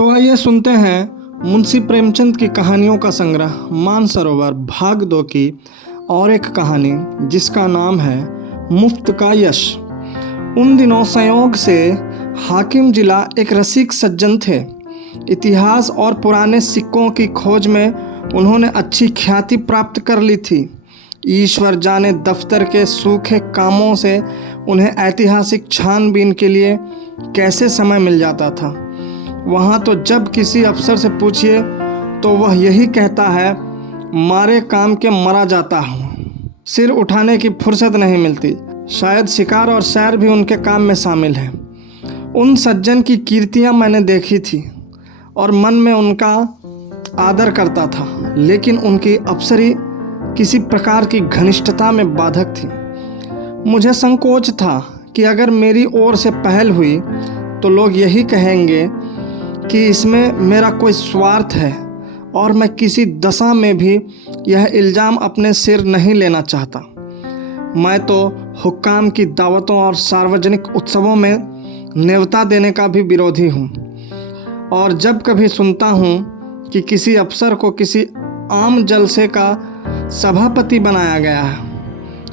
तो आइए सुनते हैं मुंशी प्रेमचंद की कहानियों का संग्रह मानसरोवर भाग 2 की और एक कहानी जिसका नाम है मुफ्त का यश। उन दिनों संयोग से हाकिम जिला एक रसिक सज्जन थे। इतिहास और पुराने सिक्कों की खोज में उन्होंने अच्छी ख्याति प्राप्त कर ली थी। ईश्वर जाने दफ्तर के सूखे कामों से उन्हें ऐतिहासिक छानबीन के लिए कैसे समय मिल जाता था। वहाँ तो जब किसी अफसर से पूछिए तो वह यही कहता है, मारे काम के मरा जाता हूँ। सिर उठाने की फुर्सत नहीं मिलती। शायद शिकार और सैर भी उनके काम में शामिल है। उन सज्जन की कीर्तियाँ मैंने देखी थी और मन में उनका आदर करता था, लेकिन उनकी अफसरी किसी प्रकार की घनिष्ठता में बाधक थी। मुझे संकोच था कि अगर मेरी ओर से पहल हुई तो लोग यही कहेंगे कि इसमें मेरा कोई स्वार्थ है, और मैं किसी दशा में भी यह इल्ज़ाम अपने सिर नहीं लेना चाहता। मैं तो हुक्काम की दावतों और सार्वजनिक उत्सवों में न्योता देने का भी विरोधी हूँ, और जब कभी सुनता हूँ कि किसी अफसर को किसी आम जलसे का सभापति बनाया गया है,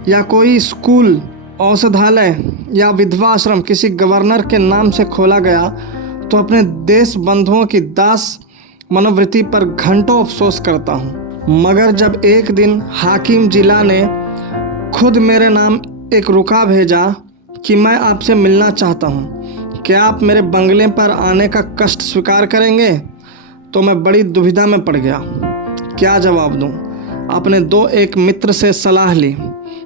या कोई स्कूल, औषधालय या विधवा आश्रम किसी गवर्नर के नाम से खोला गया, तो अपने देश बंधुओं की दास मनोवृत्ति पर घंटों अफसोस करता हूँ। मगर जब एक दिन हाकिम जिला ने खुद मेरे नाम एक रुका भेजा कि मैं आपसे मिलना चाहता हूँ, क्या आप मेरे बंगले पर आने का कष्ट स्वीकार करेंगे, तो मैं बड़ी दुविधा में पड़ गया। क्या जवाब दूँ? अपने एक मित्र से सलाह ली।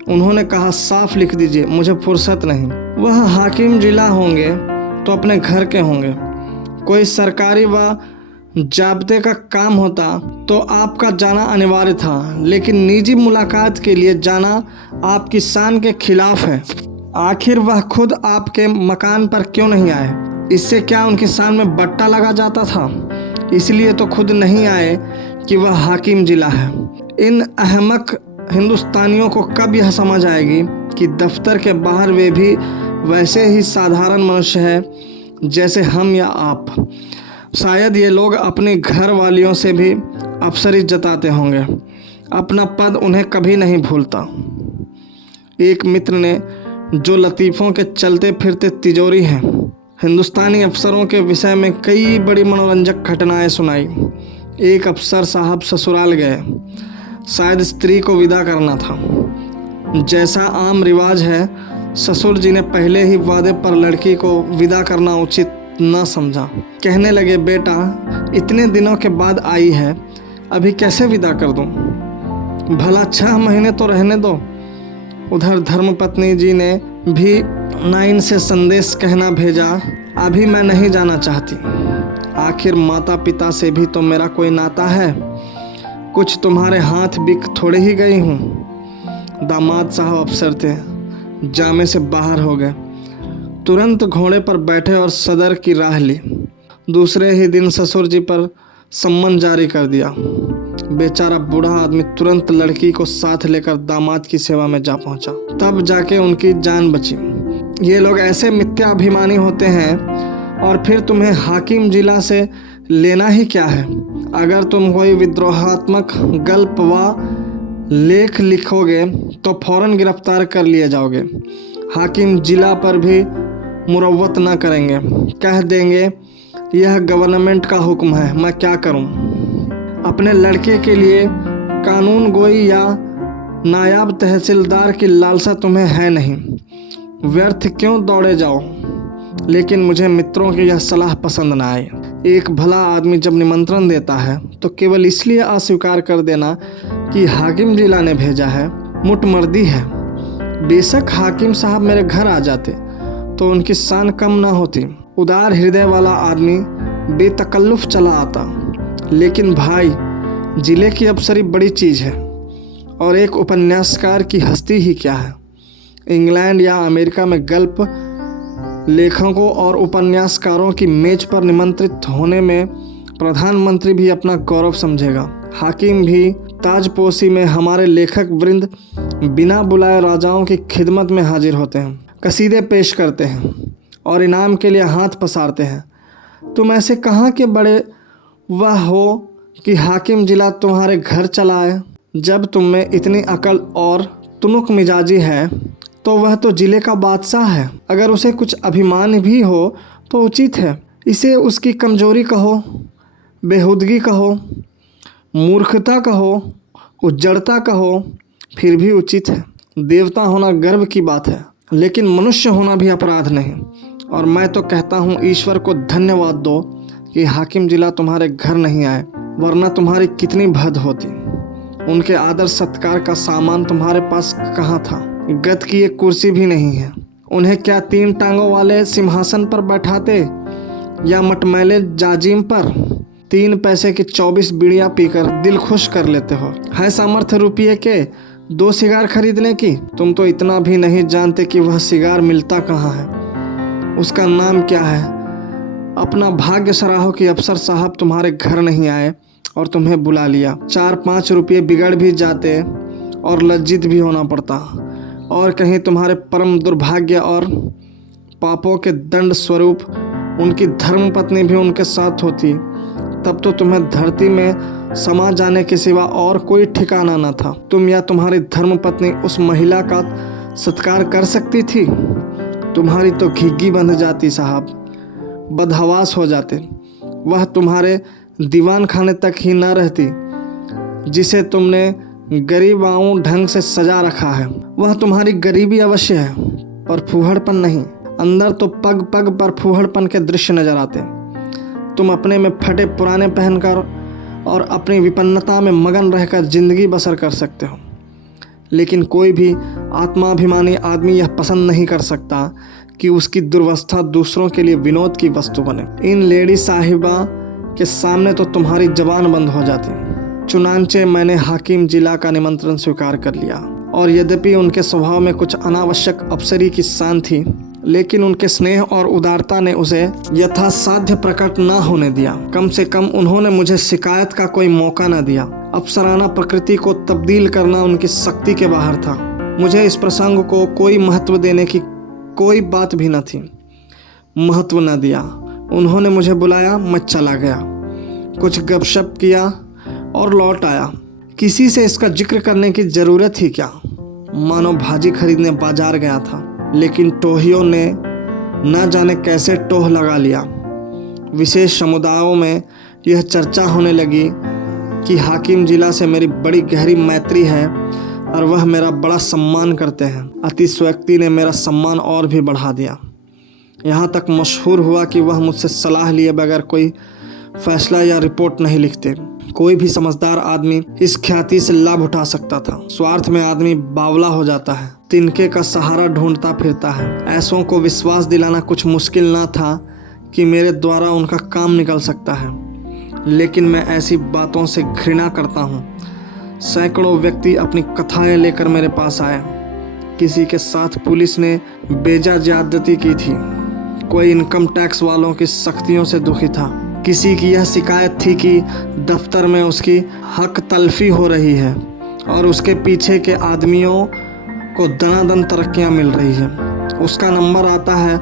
उन्होंने कहा, साफ लिख दीजिए, मुझे फुर्सत नहीं। वह हाकिम जिला होंगे तो अपने घर के होंगे। कोई सरकारी व जाब्ते का काम होता तो आपका जाना अनिवार्य था, लेकिन निजी मुलाकात के लिए जाना आपकी शान के खिलाफ है। आखिर वह खुद आपके मकान पर क्यों नहीं आए? इससे क्या उनकी शान में बट्टा लगा जाता था? इसलिए तो खुद नहीं आए कि वह हाकिम जिला है। इन अहमक हिंदुस्तानियों को कब यह समझ आएगी कि दफ्तर के बाहर वे भी वैसे ही साधारण मनुष्य है जैसे हम या आप। शायद ये लोग अपनी घर वालियों से भी अफसरी जताते होंगे। अपना पद उन्हें कभी नहीं भूलता। एक मित्र ने जो लतीफ़ों के चलते फिरते तिजोरी हैं, हिंदुस्तानी अफसरों के विषय में कई बड़ी मनोरंजक घटनाएं सुनाई। एक अफसर साहब ससुराल गए, शायद स्त्री को विदा करना था। जैसा आम रिवाज है, ससुर जी ने पहले ही वादे पर लड़की को विदा करना उचित न समझा। कहने लगे, बेटा इतने दिनों के बाद आई है, अभी कैसे विदा कर दूं? भला 6 महीने तो रहने दो। उधर धर्मपत्नी जी ने भी नाइन से संदेश कहना भेजा, अभी मैं नहीं जाना चाहती। आखिर माता पिता से भी तो मेरा कोई नाता है। कुछ तुम्हारे हाथ बिक थोड़े ही गई हूँ। दामाद साहब अफसर थे, जामे से बाहर हो गए। तुरंत घोड़े पर बैठे और सदर की राह ली। दूसरे ही दिन ससुर जी पर सम्मन जारी कर दिया। बेचारा बूढ़ा आदमी तुरंत लड़की को साथ लेकर दामाद की सेवा में जा पहुंचा। तब जाके उनकी जान बची। ये लोग ऐसे मिथ्याभिमानी होते हैं, और फिर तुम्हें हाकिम जिला से लेना ही क्या है? अगर तुम कोई विद्रोहात्मक गल्प व लेख लिखोगे तो फौरन गिरफ्तार कर लिए जाओगे। हाकिम जिला पर भी मुरव्वत न करेंगे, कह देंगे यह गवर्नमेंट का हुक्म है, मैं क्या करूं? अपने लड़के के लिए कानून गोई या नायाब तहसीलदार की लालसा तुम्हें है नहीं। व्यर्थ क्यों दौड़े जाओ? लेकिन मुझे मित्रों की यह सलाह पसंद न आई। एक भला आदमी जब निमंत्रण देता है तो केवल इसलिए अस्वीकार कर देना कि हाकिम जिला ने भेजा है, मुटमर्दी है। बेशक हाकिम साहब मेरे घर आ जाते तो उनकी शान कम न होती। उदार हृदय वाला आदमी बेतकल्लुफ चला आता। लेकिन भाई, जिले की अफसरी बड़ी चीज़ है, और एक उपन्यासकार की हस्ती ही क्या है। इंग्लैंड या अमेरिका में गल्प लेखकों और उपन्यासकारों की मेज पर निमंत्रित होने में प्रधानमंत्री भी अपना गौरव समझेगा। हाकिम भी ताजपोशी में हमारे लेखक वृंद बिना बुलाए राजाओं की खिदमत में हाजिर होते हैं, कसीदे पेश करते हैं और इनाम के लिए हाथ पसारते हैं। तुम ऐसे कहाँ के बड़े वह हो कि हाकिम जिला तुम्हारे घर चला आए। जब तुम में इतनी अकल और तुनुक मिजाजी है तो वह तो जिले का बादशाह है। अगर उसे कुछ अभिमान भी हो तो उचित है। इसे उसकी कमजोरी कहो, बेहुदगी कहो, मूर्खता कहो, उज्जड़ता कहो, फिर भी उचित है। देवता होना गर्व की बात है, लेकिन मनुष्य होना भी अपराध नहीं। और मैं तो कहता हूँ ईश्वर को धन्यवाद दो कि हाकिम जिला तुम्हारे घर नहीं आए, वरना तुम्हारी कितनी भद होती। उनके आदर सत्कार का सामान तुम्हारे पास कहाँ था? गद की एक कुर्सी भी नहीं है। उन्हें क्या 3 टांगों वाले सिंहासन पर बैठाते या मटमैले जाजिम पर 3 पैसे की 24 बीड़ियाँ पीकर दिल खुश कर लेते हो? है सामर्थ्य रुपये के 2 सिगार खरीदने की? तुम तो इतना भी नहीं जानते कि वह सिगार मिलता कहाँ है, उसका नाम क्या है। अपना भाग्य सराहो कि अफसर साहब तुम्हारे घर नहीं आए और तुम्हें बुला लिया। 4-5 रुपये बिगड़ भी जाते और लज्जित भी होना पड़ता। और कहीं तुम्हारे परम दुर्भाग्य और पापों के दंड स्वरूप उनकी धर्मपत्नी भी उनके साथ होती, तब तो तुम्हें धरती में समा जाने के सिवा और कोई ठिकाना न था। तुम या तुम्हारी धर्मपत्नी उस महिला का सत्कार कर सकती थी? तुम्हारी तो घिग्गी बंध जाती साहब, बदहवास हो जाते। वह तुम्हारे दीवान खाने तक ही न रहती जिसे तुमने गरीबाऊ ढंग से सजा रखा है। वह तुम्हारी गरीबी अवश्य है, पर फूहड़पन नहीं। अंदर तो पग पग पर फूहड़पन के दृश्य नजर आते। तुम अपने में फटे पुराने पहनकर और अपनी विपन्नता में मगन रहकर जिंदगी बसर कर सकते हो, लेकिन कोई भी आत्माभिमानी आदमी यह पसंद नहीं कर सकता कि उसकी दुर्वस्था दूसरों के लिए विनोद की वस्तु बने। इन लेडी साहिबा के सामने तो तुम्हारी जबान बंद हो जाती। चुनांचे मैंने हाकिम जिला का निमंत्रण स्वीकार कर लिया, और यद्यपि उनके स्वभाव में कुछ अनावश्यक अप्सरी की शान थी, लेकिन उनके स्नेह और उदारता ने उसे यथासाध्य प्रकट न होने दिया। कम से कम उन्होंने मुझे शिकायत का कोई मौका न दिया। अप्सराना प्रकृति को तब्दील करना उनकी शक्ति के बाहर था। मुझे इस प्रसंग को कोई महत्व देने की कोई बात भी न थी। महत्व न दिया। उन्होंने मुझे बुलाया, मैं चला गया, कुछ गपशप किया और लौट आया। किसी से इसका जिक्र करने की ज़रूरत ही क्या, मानो भाजी खरीदने बाजार गया था, लेकिन टोहियों ने न जाने कैसे टोह लगा लिया। विशेष समुदायों में यह चर्चा होने लगी कि हाकिम जिला से मेरी बड़ी गहरी मैत्री है और वह मेरा बड़ा सम्मान करते हैं। अतिशयोक्ति ने मेरा सम्मान और भी बढ़ा दिया। यहाँ तक मशहूर हुआ कि वह मुझसे सलाह लिए बगैर कोई फैसला या रिपोर्ट नहीं लिखते। कोई भी समझदार आदमी इस ख्याति से लाभ उठा सकता था। स्वार्थ में आदमी बावला हो जाता है, तिनके का सहारा ढूंढता फिरता है। ऐसों को विश्वास दिलाना कुछ मुश्किल ना था कि मेरे द्वारा उनका काम निकल सकता है, लेकिन मैं ऐसी बातों से घृणा करता हूँ। सैकड़ों व्यक्ति अपनी कथाएं लेकर मेरे पास आए। किसी के साथ पुलिस ने बेजा ज्यादती की थी, कोई इनकम टैक्स वालों की सख्तियों से दुखी था, किसी की यह शिकायत थी कि दफ्तर में उसकी हक तलफी हो रही है और उसके पीछे के आदमियों को दनादन तरक्कियां मिल रही है। उसका नंबर आता है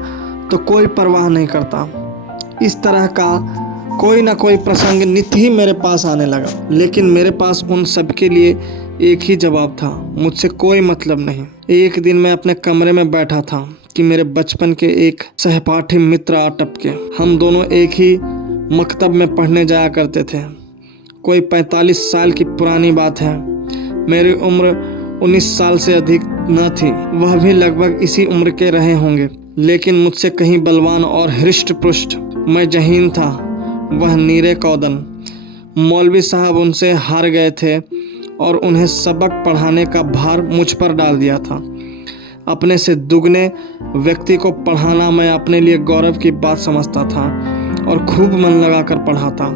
तो कोई परवाह नहीं करता। इस तरह का कोई ना कोई प्रसंग नित्य ही मेरे पास आने लगा, लेकिन मेरे पास उन सब के लिए एक ही जवाब था, मुझसे कोई मतलब नहीं। एक दिन मैं अपने कमरे में बैठा था कि मेरे बचपन के एक सहपाठी मित्र आ टपके। हम दोनों एक ही मकतब में पढ़ने जाया करते थे। कोई 45 साल की पुरानी बात है। मेरी उम्र 19 साल से अधिक न थी, वह भी लगभग इसी उम्र के रहे होंगे, लेकिन मुझसे कहीं बलवान और हृष्ट पुष्ट। मैं जहीन था, वह नीरे कौदन। मौलवी साहब उनसे हार गए थे और उन्हें सबक पढ़ाने का भार मुझ पर डाल दिया था। अपने से दुगने व्यक्ति को पढ़ाना मैं अपने लिए गौरव की बात समझता था और खूब मन लगाकर पढ़ाता।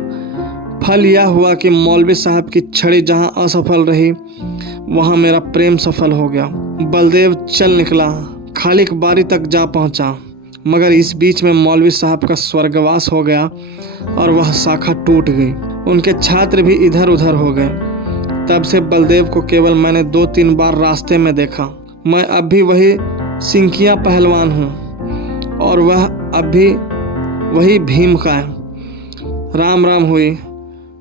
फल यह हुआ कि मौलवी साहब की छड़ी जहां असफल रही वहां मेरा प्रेम सफल हो गया। बलदेव चल निकला, खालिक बारी तक जा पहुंचा, मगर इस बीच में मौलवी साहब का स्वर्गवास हो गया और वह शाखा टूट गई। उनके छात्र भी इधर उधर हो गए। तब से बलदेव को केवल मैंने 2-3 बार रास्ते में देखा। मैं अब भी वही सिंकिया पहलवान हूँ और वह अब भी वही भीम का है। राम राम हुई,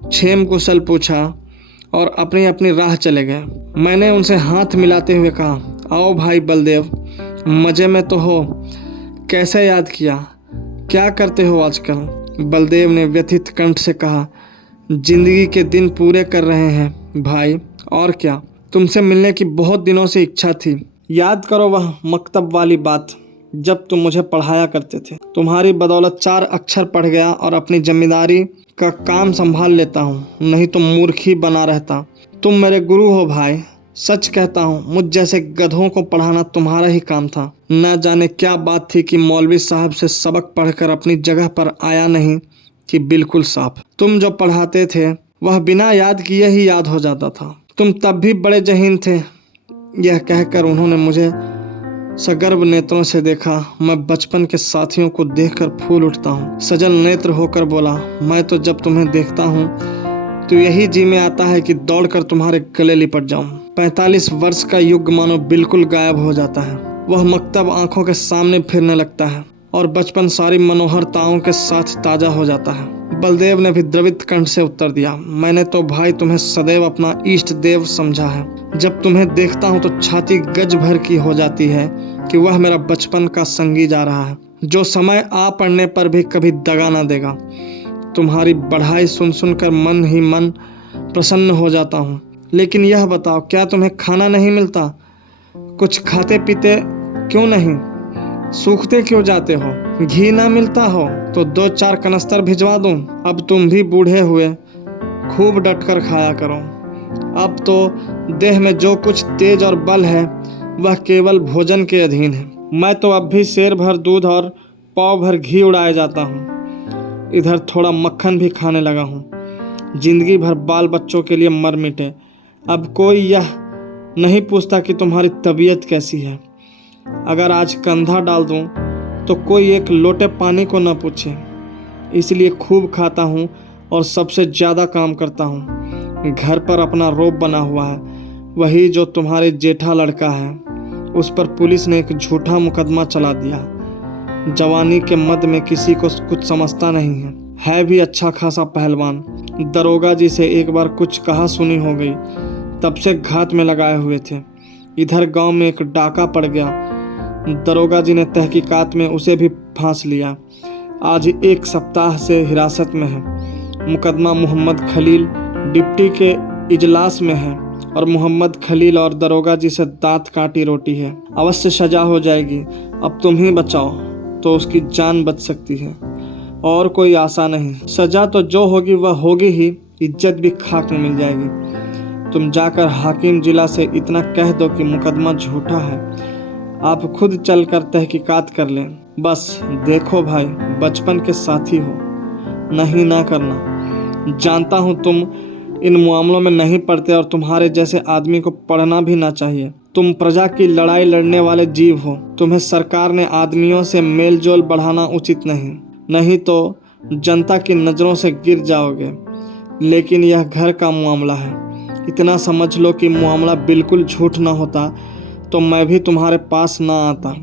क्षेम कुशल पूछा और अपनी अपनी राह चले गए। मैंने उनसे हाथ मिलाते हुए कहा, आओ भाई बलदेव, मज़े में तो हो, कैसे याद किया, क्या करते हो आजकल? बलदेव ने व्यथित कंठ से कहा, जिंदगी के दिन पूरे कर रहे हैं भाई, और क्या। तुमसे मिलने की बहुत दिनों से इच्छा थी। याद करो वह मकतब वाली बात, जब तुम मुझे पढ़ाया करते थे। तुम्हारी बदौलत 4 अक्षर पढ़ गया और अपनी जिम्मेदारी का काम संभाल लेता हूँ, नहीं तो मूर्खी बना रहता। तुम मेरे गुरु हो भाई, सच कहता हूँ, मुझ जैसे गधों को पढ़ाना तुम्हारा ही काम था। न जाने क्या बात थी कि मौलवी साहब से सबक पढ़कर अपनी जगह पर आया नहीं कि बिल्कुल साफ। तुम जो पढ़ाते थे वह बिना याद किए ही याद हो जाता था। तुम तब भी बड़े जहीन थे। यह कहकर उन्होंने मुझे सगर्व नेत्रों से देखा। मैं बचपन के साथियों को देखकर फूल उठता हूँ। सजल नेत्र होकर बोला, मैं तो जब तुम्हें देखता हूँ तो यही जी में आता है कि दौड़कर तुम्हारे गले लिपट जाऊं। 45 वर्ष का युग मानो बिल्कुल गायब हो जाता है। वह मकतब आंखों के सामने फिरने लगता है और बचपन सारी मनोहरताओं के साथ ताजा हो जाता है। बलदेव ने भी द्रवित कंठ से उत्तर दिया, मैंने तो भाई तुम्हें सदैव अपना इष्ट देव समझा है। जब तुम्हें देखता हूँ तो छाती गज भर की हो जाती है कि वह मेरा बचपन का संगी जा रहा है, जो समय आ पड़ने पर भी कभी दगा ना देगा। तुम्हारी बढ़ाई सुन सुनकर मन ही मन प्रसन्न हो जाता हूँ। लेकिन यह बताओ, क्या तुम्हें खाना नहीं मिलता? कुछ खाते पीते क्यों नहीं? सूखते क्यों जाते हो? घी ना मिलता हो तो 2-4 कनस्तर भिजवा दूं? अब तुम भी बूढ़े हुए, खूब डटकर खाया करो। अब तो देह में जो कुछ तेज और बल है वह केवल भोजन के अधीन है। मैं तो अब भी शेर भर दूध और पाव भर घी उड़ाए जाता हूँ। इधर थोड़ा मक्खन भी खाने लगा हूँ। जिंदगी भर बाल बच्चों के लिए मर मिटे। अब कोई यह नहीं पूछता कि तुम्हारी तबीयत कैसी है। अगर आज कंधा डाल दूं तो कोई एक लोटे पानी को न पूछे। इसलिए खूब खाता हूँ और सबसे ज़्यादा काम करता हूँ। घर पर अपना रोब बना हुआ है, वही जो तुम्हारे जेठा लड़का है। उस पर पुलिस ने एक झूठा मुकदमा चला दिया। जवानी के मद में किसी को कुछ समझता नहीं है भी अच्छा खासा पहलवान। दरोगा जी से एक बार कुछ कहा सुनी हो गई, तब से घात में लगाए हुए थे। इधर गांव में एक डाका पड़ गया, दरोगा जी ने तहकीकात में उसे भी फांस लिया। आज 1 सप्ताह से हिरासत में है। मुकदमा मोहम्मद खलील डिप्टी के इजलास में है और मोहम्मद खलील और दरोगा जी से दांत काटी रोटी है। अवश्य सजा हो जाएगी। अब तुम ही बचाओ तो उसकी जान बच सकती है, और कोई आशा नहीं। सजा तो जो होगी वह होगी ही, इज्जत भी खाक में मिल जाएगी। तुम जाकर हाकिम जिला से इतना कह दो कि मुकदमा झूठा है। आप खुद चलकर तहकीकात कर लें। बस देखो भाई, बचपन के साथी हो, नहीं ना करना। जानता हूँ तुम इन मामलों में नहीं पढ़ते और तुम्हारे जैसे आदमी को पढ़ना भी ना चाहिए। तुम प्रजा की लड़ाई लड़ने वाले जीव हो। तुम्हें सरकार ने आदमियों से मेल जोल बढ़ाना उचित नहीं तो जनता की नज़रों से गिर जाओगे। लेकिन यह घर का मामला है। इतना समझ लो कि मामला बिल्कुल झूठ ना होता तो मैं भी तुम्हारे पास ना आता।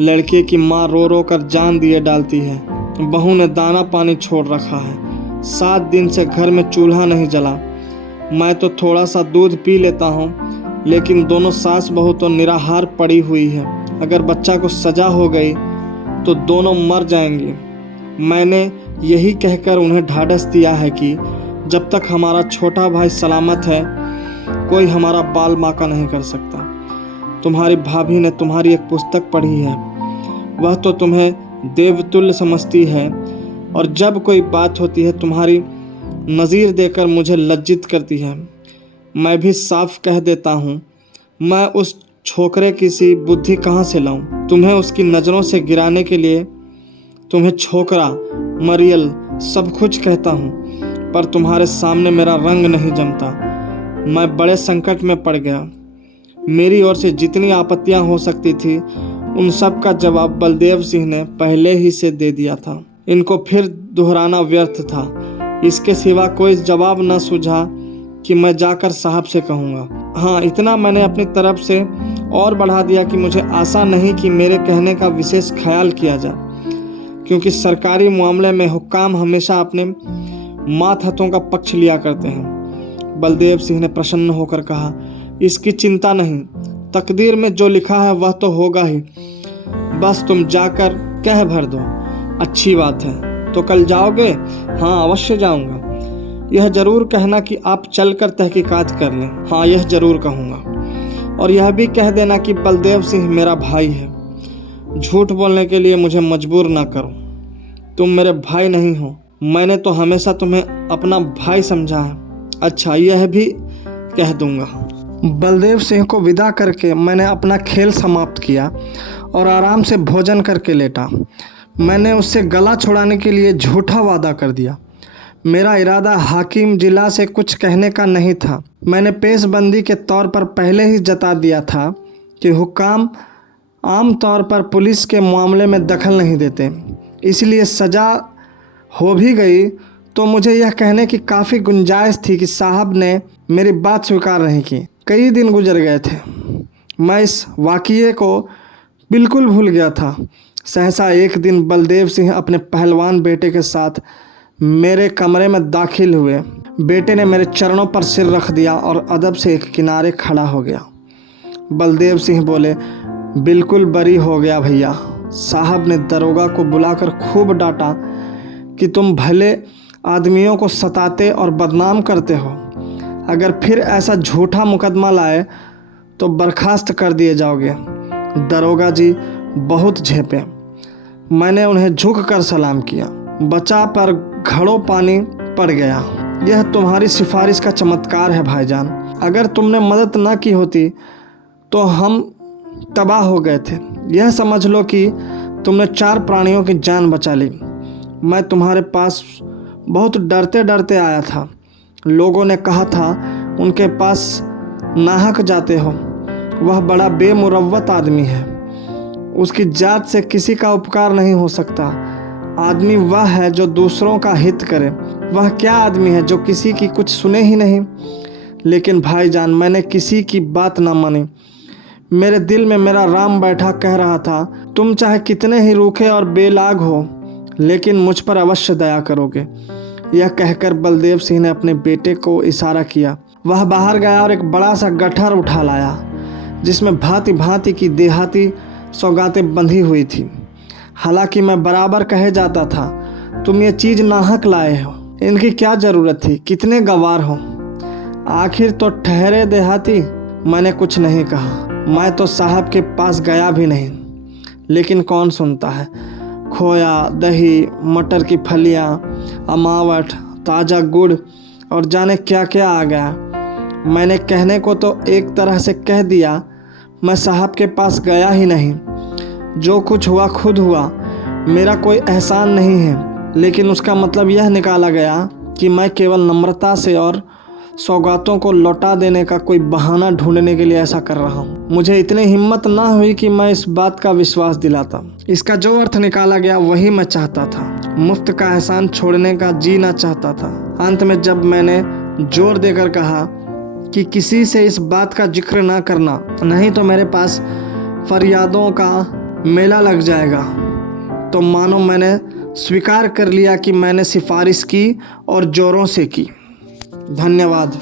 लड़के की माँ रो रो कर जान दिए डालती है। बहू ने दाना पानी छोड़ रखा है। 7 दिन से घर में चूल्हा नहीं जला। मैं तो थोड़ा सा दूध पी लेता हूँ, लेकिन दोनों सास बहू तो निराहार पड़ी हुई है। अगर बच्चा को सजा हो गई तो दोनों मर जाएंगी। मैंने यही कहकर उन्हें ढाढ़स दिया है कि जब तक हमारा छोटा भाई सलामत है, कोई हमारा बाल बांका नहीं कर सकता। तुम्हारी भाभी ने तुम्हारी एक पुस्तक पढ़ी है, वह तो तुम्हें देवतुल्य समझती है, और जब कोई बात होती है तुम्हारी नज़ीर देकर मुझे लज्जित करती है। मैं भी साफ कह देता हूँ, मैं उस छोकरे की सी बुद्धि कहाँ से लाऊं? तुम्हें उसकी नज़रों से गिराने के लिए तुम्हें छोकरा, मरियल सब कुछ कहता हूँ, पर तुम्हारे सामने मेरा रंग नहीं जमता। मैं बड़े संकट में पड़ गया। मेरी ओर से जितनी आपत्तियाँ हो सकती थी उन सब का जवाब बलदेव सिंह ने पहले ही से दे दिया था। इनको फिर दोहराना व्यर्थ था। इसके सिवा कोई जवाब न सूझा कि मैं जाकर साहब से कहूँगा। हाँ, इतना मैंने अपनी तरफ से और बढ़ा दिया कि मुझे आशा नहीं कि मेरे कहने का विशेष ख्याल किया जाए। क्योंकि सरकारी मामले में हुक्काम हमेशा अपने मातहतों का पक्ष लिया करते हैं। बलदेव सिंह ने प्रसन्न होकर कहा, इसकी चिंता नहीं, तकदीर में जो लिखा है वह तो होगा ही, बस तुम जाकर कह भर दो। अच्छी बात है, तो कल जाओगे? हाँ, अवश्य जाऊंगा। यह जरूर कहना कि आप चलकर तहकीकात कर लें। हाँ, यह जरूर कहूँगा। और यह भी कह देना कि बलदेव सिंह मेरा भाई है। झूठ बोलने के लिए मुझे मजबूर ना करो। तुम मेरे भाई नहीं हो, मैंने तो हमेशा तुम्हें अपना भाई समझा है। अच्छा, यह भी कह दूंगा। बलदेव सिंह को विदा करके मैंने अपना खेल समाप्त किया और आराम से भोजन करके लेटा। मैंने उससे गला छुड़ाने के लिए झूठा वादा कर दिया। मेरा इरादा हाकिम जिला से कुछ कहने का नहीं था। मैंने पेशबंदी के तौर पर पहले ही जता दिया था कि हुक्काम आम तौर पर पुलिस के मामले में दखल नहीं देते, इसलिए सज़ा हो भी गई तो मुझे यह कहने की काफ़ी गुंजाइश थी कि साहब ने मेरी बात स्वीकार नहीं की। कई दिन गुजर गए थे, मैं इस वाक़ये को बिल्कुल भूल गया था। सहसा एक दिन बलदेव सिंह अपने पहलवान बेटे के साथ मेरे कमरे में दाखिल हुए। बेटे ने मेरे चरणों पर सिर रख दिया और अदब से एक किनारे खड़ा हो गया। बलदेव सिंह बोले, बिल्कुल बरी हो गया भैया। साहब ने दरोगा को बुलाकर खूब डांटा कि तुम भले आदमियों को सताते और बदनाम करते हो, अगर फिर ऐसा झूठा मुकदमा लाए तो बर्खास्त कर दिए जाओगे। दरोगा जी बहुत झेपे। मैंने उन्हें झुक कर सलाम किया। बचा पर घड़ों पानी पड़ गया। यह तुम्हारी सिफारिश का चमत्कार है भाईजान। अगर तुमने मदद न की होती तो हम तबाह हो गए थे। यह समझ लो कि तुमने 4 प्राणियों की जान बचा ली। मैं तुम्हारे पास बहुत डरते डरते आया था। लोगों ने कहा था उनके पास नाहक जाते हो। वह बड़ा बेमुरव्वत आदमी है, उसकी जात से किसी का उपकार नहीं हो सकता। आदमी वह है जो दूसरों का हित करे। वह क्या आदमी है जो किसी की कुछ सुने ही नहीं। लेकिन भाईजान, मैंने किसी की बात ना मानी। मेरे दिल में मेरा राम बैठा कह रहा था, तुम चाहे कितने ही रूखे और बेलाग हो, लेकिन मुझ पर अवश्य दया करोगे। यह कहकर बलदेव सिंह ने अपने बेटे को इशारा किया। वह बाहर गया और एक बड़ा सा गट्ठर उठा लाया, जिसमें भांति भांति की देहाती सौगातें बंधी हुई थी। हालांकि मैं बराबर कहे जाता था, तुम ये चीज़ नाहक लाए हो, इनकी क्या ज़रूरत थी, कितने गवार हो। आखिर तो ठहरे देहाती। मैंने कुछ नहीं कहा। मैं तो साहब के पास गया भी नहीं, लेकिन कौन सुनता है। खोया, दही, मटर की फलियाँ, अमावट, ताज़ा गुड़ और जाने क्या क्या आ गया। मैंने कहने को तो एक तरह से कह दिया, मैं साहब के पास गया ही नहीं। जो कुछ हुआ खुद हुआ, मेरा कोई एहसान नहीं है। लेकिन उसका मतलब यह निकाला गया कि मैं केवल नम्रता से और सौगातों को लौटा देने का कोई बहाना ढूंढने के लिए ऐसा कर रहा हूँ। मुझे इतनी हिम्मत ना हुई कि मैं इस बात का विश्वास दिलाता। इसका जो अर्थ निकाला गया वही मैं चाहता था। मुफ्त का एहसान छोड़ने का जी ना चाहता था। अंत में जब मैंने जोर देकर कहा कि किसी से इस बात का जिक्र ना करना, नहीं तो मेरे पास फरियादों का मेला लग जाएगा, तो मानो मैंने स्वीकार कर लिया कि मैंने सिफारिश की और जोरों से की। धन्यवाद।